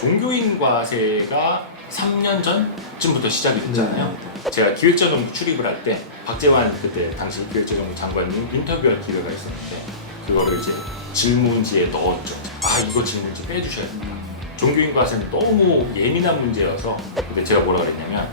종교인 과세가 3년 전쯤부터 시작이 됐잖아요. 네. 제가 기획자정부 출입을 할 때 박재환 그때 당시 기획자정부 장관님 인터뷰할 기회가 있었는데 그거를 이제 질문지에 넣었죠. 아 이거 질문지 빼주셔야 된다. 종교인 과세는 너무 예민한 문제여서 근데 제가 뭐라 그랬냐면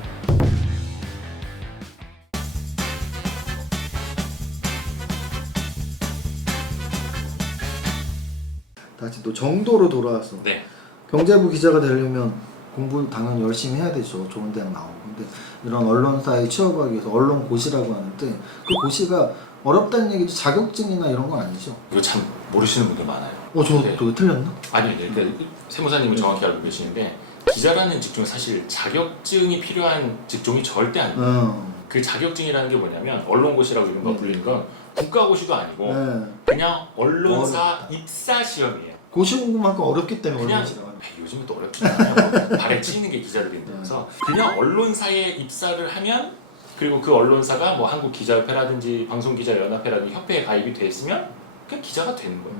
다시 또 정도로 돌아와서 네. 경제부 기자가 되려면 공부 당연히 열심히 해야 되죠. 좋은 대학 나오고. 근데 이런 언론사에 취업하기 위해서 언론고시라고 하는데 그 고시가 어렵다는 얘기도 자격증이나 이런 건 아니죠? 이거 참 모르시는 분들 많아요. 저 네. 또 틀렸나? 아니요, 그러니까 세무사님은 정확히 알고 계시는데 기자라는 직종은 사실 자격증이 필요한 직종이 절대 아니에요. 그 자격증이라는 게 뭐냐면 언론고시라고 이런 거 불리는 건 국가고시도 아니고 네. 그냥 언론사 입사 시험이에요. 고시 공부만큼 어렵기 때문에 그냥 언론시라고 하는 요즘은 또 어렵잖아요. 뭐 발에 치이는 게 기자들인데 그래서 그냥 언론사에 입사를 하면 그리고 그 언론사가 뭐 한국기자협회라든지 방송기자연합회라든지 협회에 가입이 돼 있으면 그냥 기자가 되는 거예요.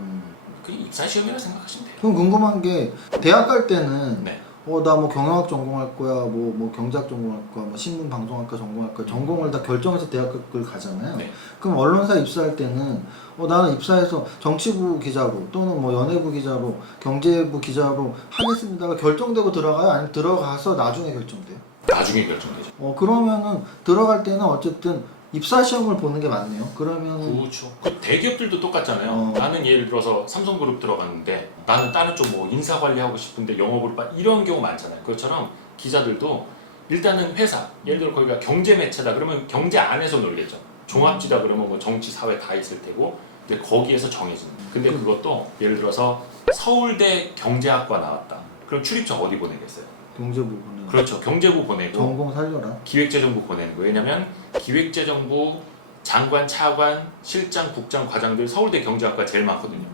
그게 입사 시험이라 생각하시면 돼요. 그럼 궁금한 게 대학 갈 때는 네. 나 뭐 경영학 전공할 거야, 뭐 경제학 전공할 거야, 뭐 신문 방송학과 전공할 거야, 전공을 다 결정해서 대학을 가잖아요. 네. 그럼 언론사 입사할 때는 나는 입사해서 정치부 기자로 또는 뭐 연예부 기자로 경제부 기자로 하겠습니다가 결정되고 들어가요? 아니면 들어가서 나중에 결정돼요? 나중에 결정되죠. 그러면은 들어갈 때는 어쨌든 입사 시험을 보는 게 맞네요. 그러면 그렇죠. 그 대기업들도 똑같잖아요. 나는 예를 들어서 삼성그룹 들어갔는데 나는 다른 쪽 뭐 인사 관리하고 싶은데 영업으로 이런 경우 많잖아요. 그것처럼 기자들도 일단은 회사 예를 들어 거기가 경제 매체다 그러면 경제 안에서 놀겠죠. 종합지다 그러면 뭐 정치 사회 다 있을 테고 근데 거기에서 정해지는. 근데 그것도 예를 들어서 서울대 경제학과 나왔다. 그럼 출입처 어디 보내겠어요? 경제부 보는 그렇죠. 경제부 보내고 전공 살려라. 기획재정부 보내는 거예요. 왜냐면 기획재정부 장관, 차관, 실장, 국장, 과장들 서울대 경제학과 제일 많거든요.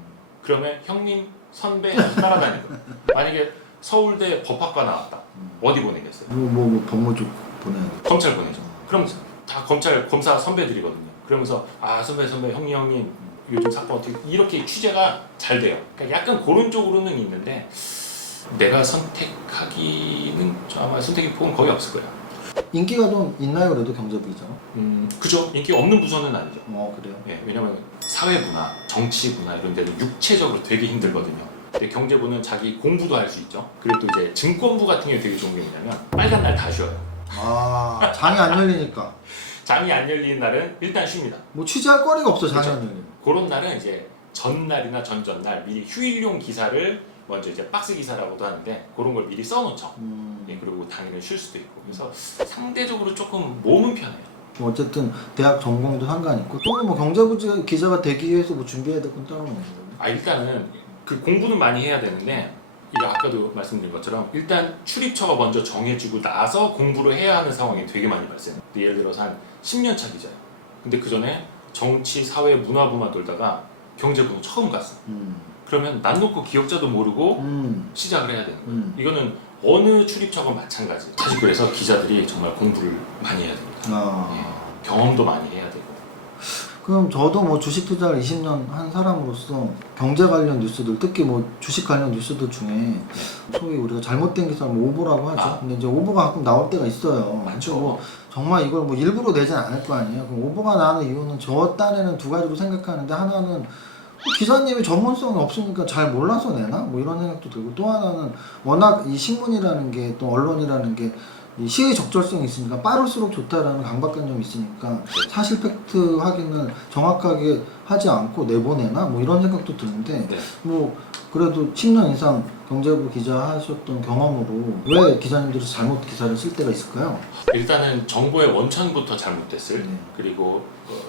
그러면 형님, 선배 따라다니는 거예요. 만약에 서울대 법학과 나왔다. 어디 보내겠어요? 뭐 법무쪽 보내야 돼. 검찰 보내죠. 그럼 다 검찰, 검사 선배들이거든요. 그러면서 선배, 형님 요즘 사건 어떻게 이렇게 취재가 잘 돼요. 그러니까 약간 그런 쪽으로는 있는데 내가 선택하기는 아마 선택의 폭은 거의 없을 거예요. 인기가 좀 있나요? 그래도 경제부 기자? 그죠. 인기 없는 부서는 아니죠. 그래요? 예, 왜냐면 사회부나 정치부나 이런 데는 육체적으로 되게 힘들거든요. 근데 경제부는 자기 공부도 할 수 있죠. 그리고 또 이제 증권부 같은 경우 되게 좋은 게 뭐냐면 빨간 날 다 쉬어요. 장이 안 열리니까. 장이 안 열리는 날은 일단 쉬입니다. 뭐 취재할 거리가 없어, 장이 그렇죠. 안 열리면. 그런 날은 이제 전날이나 전전날 미리 휴일용 기사를 먼저 이제 박스 기사라고도 하는데 그런 걸 미리 써놓죠. 예, 그리고 당일은 쉴 수도 있고 그래서 상대적으로 조금 모으는 편이에요. 어쨌든 대학 전공도 상관있고 또는 뭐 경제부 기자가 되기 위해서 뭐 준비해야 될 건 따로 없는 거예요? 일단은 그 공부는 많이 해야 되는데 이게 아까도 말씀드린 것처럼 일단 출입처가 먼저 정해지고 나서 공부를 해야 하는 상황이 되게 많이 발생해요. 예를 들어서 한 10년 차 기자예요. 근데 그 전에 정치, 사회, 문화부만 돌다가 경제부는 처음 갔어. 그러면 난 놓고 기억자도 모르고 시작을 해야 되는 거예요. 이거는 어느 출입처건 마찬가지예요. 사실 그래서 기자들이 정말 공부를 많이 해야 됩니다. 예, 경험도 많이 해야 되고. 그럼 저도 뭐 주식 투자를 20년 한 사람으로서 경제 관련 뉴스들 특히 뭐 주식 관련 뉴스들 중에 소위 우리가 잘못된 기사를 뭐 오보라고 하죠. 근데 이제 오보가 가끔 나올 때가 있어요. 많죠. 뭐 정말 이걸 뭐 일부러 내진 않을 거 아니에요. 그럼 오보가 나는 이유는 저 딴에는 두 가지로 생각하는데 하나는 기자님이 전문성이 없으니까 잘 몰라서 내나? 뭐 이런 생각도 들고 또 하나는 워낙 이 신문이라는 게 또 언론이라는 게 이 시의 적절성이 있으니까 빠를수록 좋다라는 강박관념이 있으니까 사실 팩트 확인을 정확하게 하지 않고 내보내나? 뭐 이런 생각도 드는데 뭐 그래도 10년 이상 경제부 기자 하셨던 경험으로 왜 기자님들이 잘못 기사를 쓸 때가 있을까요? 일단은 정보의 원천부터 잘못됐을 그리고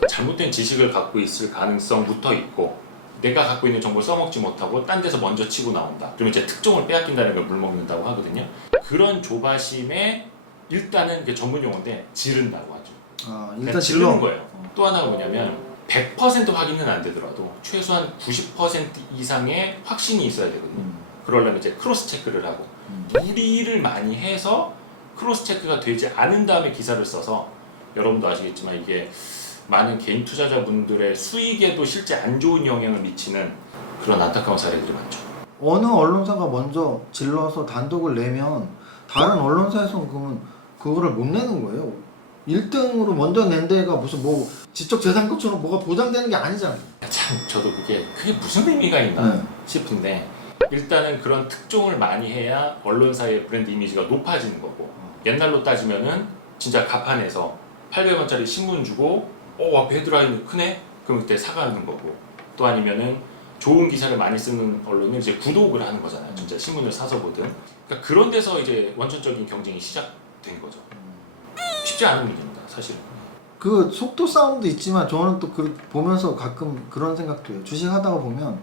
잘못된 지식을 갖고 있을 가능성부터 있고 내가 갖고 있는 정보를 써먹지 못하고 딴 데서 먼저 치고 나온다. 그러면 이제 특종을 빼앗긴다는 걸 물먹는다고 하거든요. 그런 조바심에 일단은 그 전문 용어인데 지른다고 하죠. 일단 지르는 거예요. 또 하나가 뭐냐면 100% 확인은 안 되더라도 최소한 90% 이상의 확신이 있어야 되거든요. 그러려면 이제 크로스 체크를 하고 무리를 많이 해서 크로스 체크가 되지 않은 다음에 기사를 써서 여러분도 아시겠지만 이게 많은 개인 투자자분들의 수익에도 실제 안 좋은 영향을 미치는 그런 안타까운 사례들이 많죠. 어느 언론사가 먼저 질러서 단독을 내면 다른 언론사에서는 그러면 그거를 못 내는 거예요. 1등으로 먼저 낸 데가 무슨 뭐 지적재산권처럼 뭐가 보장되는 게 아니잖아요. 참 저도 그게 무슨 의미가 있나 네. 싶은데 일단은 그런 특종을 많이 해야 언론사의 브랜드 이미지가 높아지는 거고 옛날로 따지면은 진짜 가판에서 800원짜리 신문 주고 앞에 헤드라인이 크네? 그럼 그때 사가는 거고 또 아니면은 좋은 기사를 많이 쓰는 언론은 이제 구독을 하는 거잖아요. 진짜 신문을 사서 보든. 그러니까 그런 데서 이제 원천적인 경쟁이 시작된 거죠. 쉽지 않은 문제입니다, 사실은. 그 속도 싸움도 있지만 저는 또 그 보면서 가끔 그런 생각도 해요. 주식 하다가 보면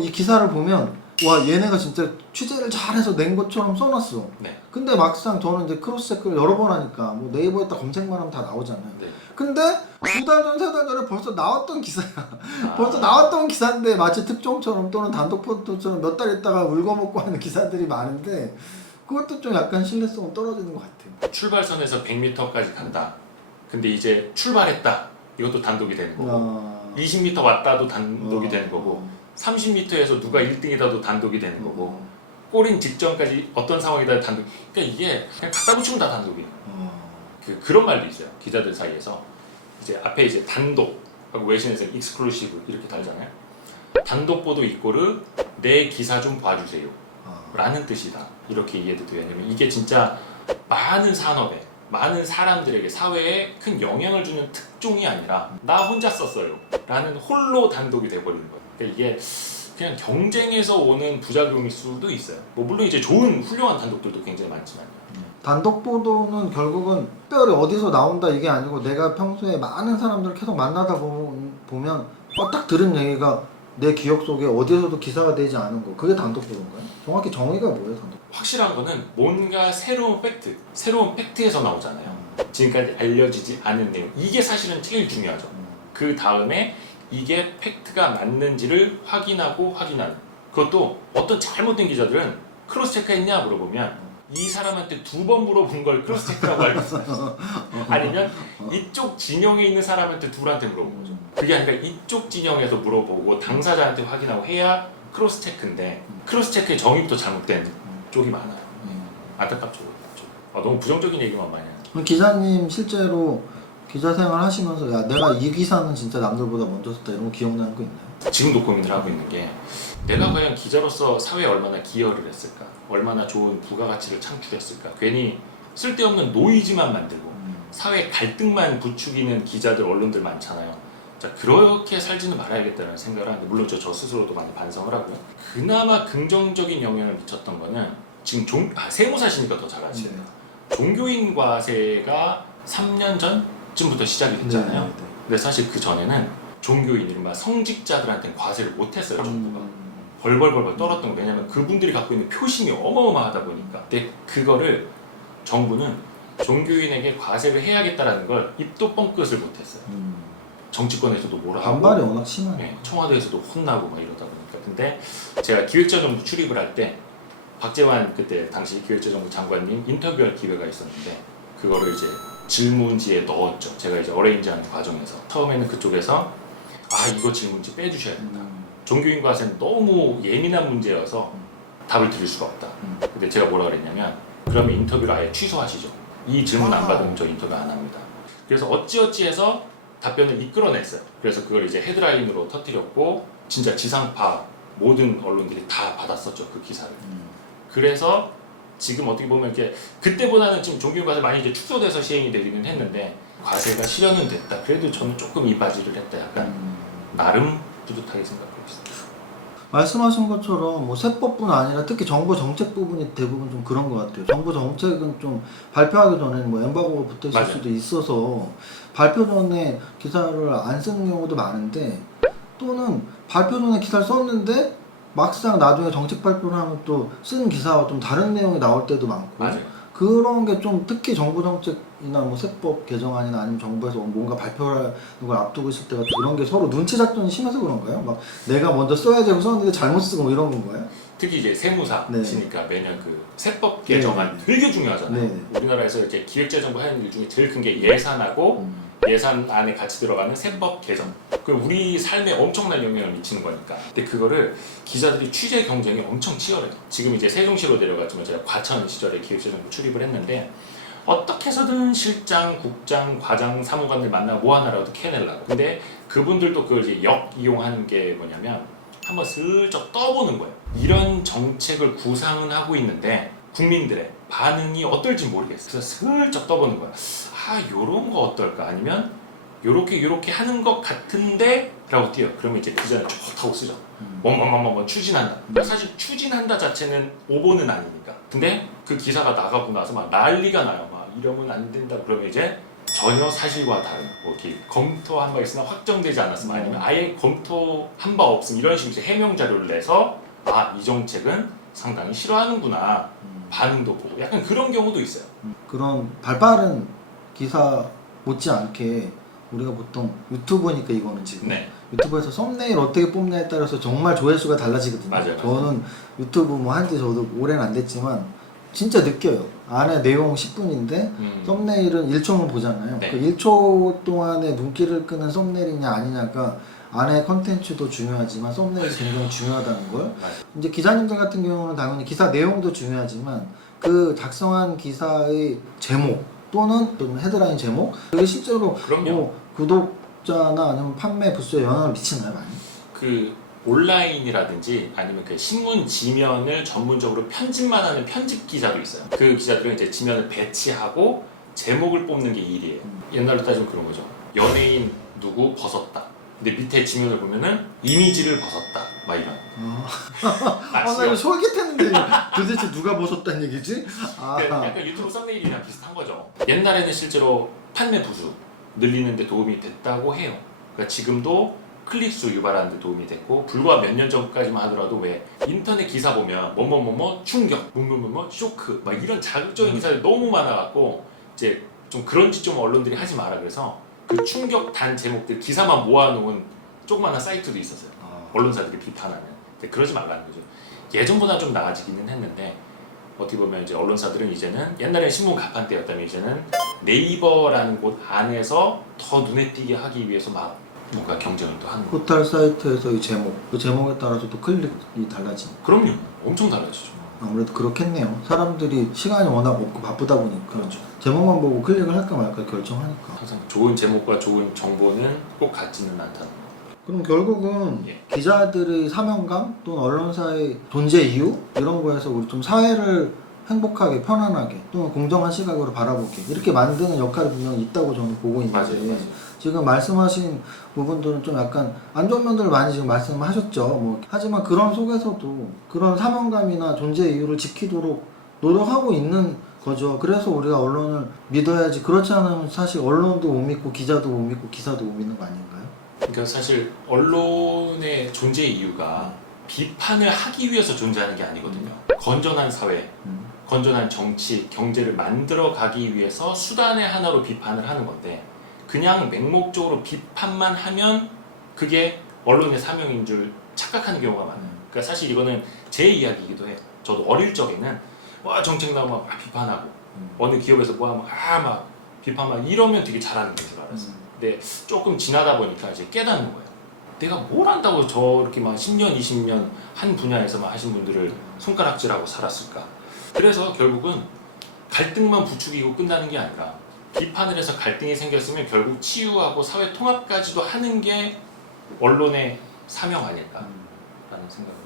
이 기사를 보면 와 얘네가 진짜 취재를 잘해서 낸 것처럼 써놨어. 네. 근데 막상 저는 이제 크로스 체크를 여러 번 하니까 뭐 네이버에다 검색만 하면 다 나오잖아요. 네. 근데 2달 전, 3달 전에 벌써 나왔던 기사야. 아. 벌써 나왔던 기사인데 마치 특종처럼 또는 단독 포토처럼 몇 달 있다가 울거먹고 하는 기사들이 많은데 그것도 좀 약간 신뢰성은 떨어지는 것 같아요. 출발선에서 100m까지 간다. 근데 이제 출발했다. 이것도 단독이 되는 거고 20m 왔다도 단독이 되는 거고 30m에서 누가 1등이다도 단독이 되는 거고 골인 직전까지 어떤 상황이다 단독. 그러니까 이게 그냥 갖다 붙이면 다 단독이에요. 그런 말도 있어요. 기자들 사이에서 이제 앞에 이제 단독 하고 외신에서 익스클루시브 이렇게 달잖아요. 단독 보도 이꼬르 내 기사 좀 봐주세요 라는 뜻이다. 이렇게 이해도 돼요. 왜냐면 이게 진짜 많은 산업에 많은 사람들에게 사회에 큰 영향을 주는 특종이 아니라 나 혼자 썼어요 라는 홀로 단독이 돼버리는 거예요. 그러니까 이게 그냥 경쟁에서 오는 부작용일 수도 있어요. 뭐 물론 이제 좋은 훌륭한 단독들도 굉장히 많지만 단독 보도는 결국은 특별히 어디서 나온다 이게 아니고 내가 평소에 많은 사람들을 계속 만나다 보면 딱 들은 얘기가 내 기억 속에 어디서도 기사가 되지 않은 거, 그게 단독 보도인가요? 정확히 정의가 뭐예요, 단독? 확실한 거는 뭔가 새로운 팩트에서 나오잖아요. 지금까지 알려지지 않은 내용, 이게 사실은 제일 중요하죠. 그 다음에 이게 팩트가 맞는지를 확인하는. 그것도 어떤 잘못된 기자들은 크로스 체크했냐 물어보면 이 사람한테 2번 물어본 걸 크로스 체크라고 알고 있어요. 아니면 이쪽 진영에 있는 사람한테 둘한테 물어본 거죠. 그게 아니라 이쪽 진영에서 물어보고 당사자한테 확인하고 해야 크로스 체크인데 크로스 체크의 정의부터 잘못된 쪽이 많아요. 안타깝죠. 너무 부정적인 얘기만 많이 하죠. 그럼 기자님 실제로 기자 생활 하시면서 야 내가 이 기사는 진짜 남들보다 먼저 썼다 이런 거 기억나는 거 있나요? 지금도 고민을 하고 있는 게 내가 과연 기자로서 사회에 얼마나 기여를 했을까? 얼마나 좋은 부가가치를 창출했을까? 괜히 쓸데없는 노이즈만 만들고 사회 갈등만 부추기는 기자들, 언론들 많잖아요. 자, 그렇게 살지는 말아야겠다는 생각을 하는데 물론 저 스스로도 많이 반성을 하고요. 그나마 긍정적인 영향을 미쳤던 거는 지금 세무사시니까 더 잘 아시네요. 종교인 과세가 3년 전쯤부터 시작이 됐잖아요. 근데 사실 그 전에는 종교인, 이른바 성직자들한테는 과세를 못했어요, 정부가. 벌벌벌 떨었던 거. 왜냐면 그분들이 갖고 있는 표심이 어마어마하다 보니까. 근데 그거를 정부는 종교인에게 과세를 해야겠다라는 걸 입도 뻥끗을 못했어요. 정치권에서도 뭐라 하고 반발이 워낙 심하네. 네, 청와대에서도 혼나고 막 이러다 보니까. 근데 제가 기획재정부 출입을 할 때 박재환 그때 당시 기획재정부 장관님 인터뷰할 기회가 있었는데 그거를 이제 질문지에 넣었죠. 제가 이제 어레인지하는 과정에서 처음에는 그쪽에서 이거 질문지 빼주셔야 된다. 종교인 과세는 너무 예민한 문제여서 답을 드릴 수가 없다. 근데 제가 뭐라 그랬냐면 그러면 인터뷰를 아예 취소하시죠. 이 질문 안 받으면 저 인터뷰 안 합니다. 그래서 어찌어찌해서 답변을 이끌어냈어요. 그래서 그걸 이제 헤드라인으로 터뜨렸고 진짜 지상파 모든 언론들이 다 받았었죠, 그 기사를. 그래서 지금 어떻게 보면 이렇게 그때보다는 지금 종교인 과세 많이 이제 축소돼서 시행이 되기는 했는데 과세가 실현은 됐다. 그래도 저는 조금 이바지를 했다. 약간 나름 뿌듯하게 생각하고 있습니다. 말씀하신 것처럼 뭐 세법뿐 아니라 특히 정부 정책 부분이 대부분 좀 그런 것 같아요. 정부 정책은 좀 발표하기 전에는 뭐 엠바고가 붙어 있을 수도 있어서 발표 전에 기사를 안 쓰는 경우도 많은데 또는 발표 전에 기사를 썼는데 막상 나중에 정책 발표를 하면 또 쓴 기사와 좀 다른 내용이 나올 때도 많고 맞아요. 그런 게 좀 특히 정부 정책이나 뭐 세법 개정안이나 아니면 정부에서 뭔가 발표하는 걸 앞두고 있을 때가 이런 게 서로 눈치 작전이 심해서 그런가요? 막 내가 먼저 써야지 하고 썼는데 잘못 쓰고 뭐 이런 건가요? 특히 이제 세무사시니까 매년 그 세법 개정안 되게 중요하잖아요. 우리나라에서 이렇게 기획재정부 하는 일 중에 제일 큰 게 예산하고 예산 안에 같이 들어가는 세법 개정. 그 우리 삶에 엄청난 영향을 미치는 거니까. 근데 그거를 기자들이 취재 경쟁이 엄청 치열해요. 지금 이제 세종시로 내려갔지만 제가 과천 시절에 기획재정부 출입을 했는데 어떻게 해서든 실장, 국장, 과장, 사무관들 만나 뭐 하나라도 캐내려고. 근데 그분들도 그걸 이제 역이용하는 게 뭐냐면 한번 슬쩍 떠보는 거예요. 이런 정책을 구상은 하고 있는데 국민들의 반응이 어떨지 모르겠어요. 그래서 슬쩍 떠보는 거야. 아, 요런 거 어떨까? 아니면 요렇게 하는 것 같은데? 라고 띄어요. 그러면 이제 기자는 좋다고 쓰죠. 뭐 추진한다. 그러니까 사실 추진한다 자체는 오보는 아니니까. 근데 그 기사가 나가고 나서 막 난리가 나요. 막 이러면 안 된다. 그러면 이제 전혀 사실과 다른 뭐 이렇게 검토한 바 있으나 확정되지 않았으면 아니면 아예 검토한 바 없음 이런 식으로 해명 자료를 내서 아, 이 정책은 상당히 싫어하는구나. 반응도 보고 약간 그런 경우도 있어요. 그런 발빠른 기사 못지않게 우리가 보통 유튜브니까 이거는 지금 네. 유튜브에서 썸네일 어떻게 뽑냐에 따라서 정말 조회수가 달라지거든요. 맞아요. 저는 유튜브 뭐 한지 저도 오래는 안 됐지만 진짜 느껴요. 안에 내용 10분인데 썸네일은 1초만 보잖아요. 네. 그 1초 동안에 눈길을 끄는 썸네일이냐 아니냐가 안에 컨텐츠도 중요하지만 썸네일이 굉장히 중요하다는 걸. 맞아요. 이제 기자님들 같은 경우는 당연히 기사 내용도 중요하지만 그 작성한 기사의 제목 또는 좀 헤드라인 제목 그게 실제로 그럼요. 뭐 구독자나 아니면 판매 부수에 영향을 미치나요 많이? 그 온라인이라든지 아니면 그 신문 지면을 전문적으로 편집만 하는 편집 기자도 있어요. 그 기자들은 이제 지면을 배치하고 제목을 뽑는 게 일이에요. 옛날로 따지면 그런 거죠. 연예인 누구 벗었다. 근데 밑에 지면을 보면은 이미지를 벗었다. 막 이런. 나 이거 솔깃했는데 도대체 누가 벗었다는 얘기지? 약간 유튜브 썸네일이랑 비슷한 거죠. 옛날에는 실제로 판매 부수 늘리는 데 도움이 됐다고 해요. 그러니까 지금도 클릭수 유발하는 데 도움이 됐고 불과 몇 년 전까지만 하더라도 왜 인터넷 기사 보면 뭐뭐뭐뭐 충격, 뭐뭐뭐뭐 쇼크 막 이런 자극적인 기사들이 너무 많아갖고 이제 좀 그런 짓 좀 언론들이 하지 마라 그래서 그 충격 단 제목들 기사만 모아놓은 조그마한 사이트도 있었어요. 언론사들이 비판하는. 근데 그러지 말라는 거죠. 예전보다 좀 나아지기는 했는데 어떻게 보면 이제 언론사들은 이제는 옛날에 신문 가판 때였다면 이제는 네이버라는 곳 안에서 더 눈에 띄게 하기 위해서 막 뭔가 경쟁을 또 하는 거예요. 포털 사이트에서의 제목, 그 제목에 따라서 또 클릭이 달라지니까 그럼요. 엄청 달라지죠. 아무래도 그렇겠네요. 사람들이 시간이 워낙 없고 바쁘다 보니까 그렇죠. 제목만 보고 클릭을 할까 말까 결정하니까. 항상 좋은 제목과 좋은 정보는 꼭 같지는 않다는 거. 그럼 결국은 예. 기자들의 사명감 또는 언론사의 존재 이유 이런 거에서 우리 좀 사회를 행복하게 편안하게 또는 공정한 시각으로 바라보게 이렇게 만드는 역할이 분명히 있다고 저는 보고 있는데 맞아요. 지금 말씀하신 부분들은 좀 약간 안 좋은 면들을 많이 지금 말씀하셨죠. 뭐 하지만 그런 속에서도 그런 사명감이나 존재 이유를 지키도록 노력하고 있는 거죠. 그래서 우리가 언론을 믿어야지. 그렇지 않으면 사실 언론도 못 믿고 기자도 못 믿고 기사도 못 믿는 거 아닌가요? 그러니까 사실 언론의 존재 이유가 비판을 하기 위해서 존재하는 게 아니거든요. 건전한 사회, 건전한 정치, 경제를 만들어 가기 위해서 수단의 하나로 비판을 하는 건데 그냥 맹목적으로 비판만 하면 그게 언론의 사명인 줄 착각하는 경우가 많아요. 그러니까 사실 이거는 제 이야기이기도 해요. 저도 어릴 적에는 와 정책 나오면 막 비판하고 어느 기업에서 뭐 하면 막 비판만 이러면 되게 잘하는 건 줄 알았어요. 근데 조금 지나다 보니까 이제 깨닫는 거예요. 내가 뭘 안다고 저렇게 막 10년, 20년 한 분야에서만 하신 분들을 손가락질하고 살았을까? 그래서 결국은 갈등만 부추기고 끝나는 게 아니라 비판을 해서 갈등이 생겼으면 결국 치유하고 사회 통합까지도 하는 게 언론의 사명 아닐까라는 생각을